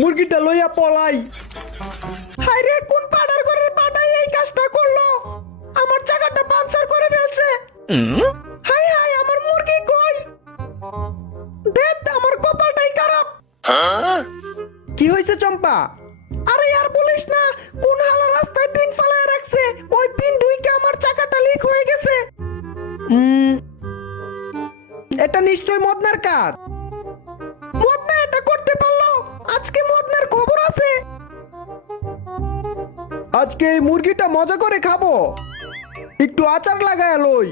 মুরগিটা লইয়া পলাই। হায় রে, কোন পাড়ার ঘরের পাটাই এই কাজটা করলো? আমার চাকাটা পাঞ্চার করে ফেলছে। হায় হায়, আমার মুরগি কই? দেখ, আমার কপালটাই খারাপ। কি হয়েছে চম্পা? আরে আর বলিস না, কোন হালা রাস্তায় পিন ফালায় রাখছে, ওই পিন ঢুইকে আমার চাকাটা লিক হয়ে গেছে। এটা নিশ্চয় মদনার কাজ। মদনা এটা করতে পারলো? আজকে মদনার খবর আছে। আজকে এই মুরগিটা মজা করে খাবো, একটু আচার লাগায় লই।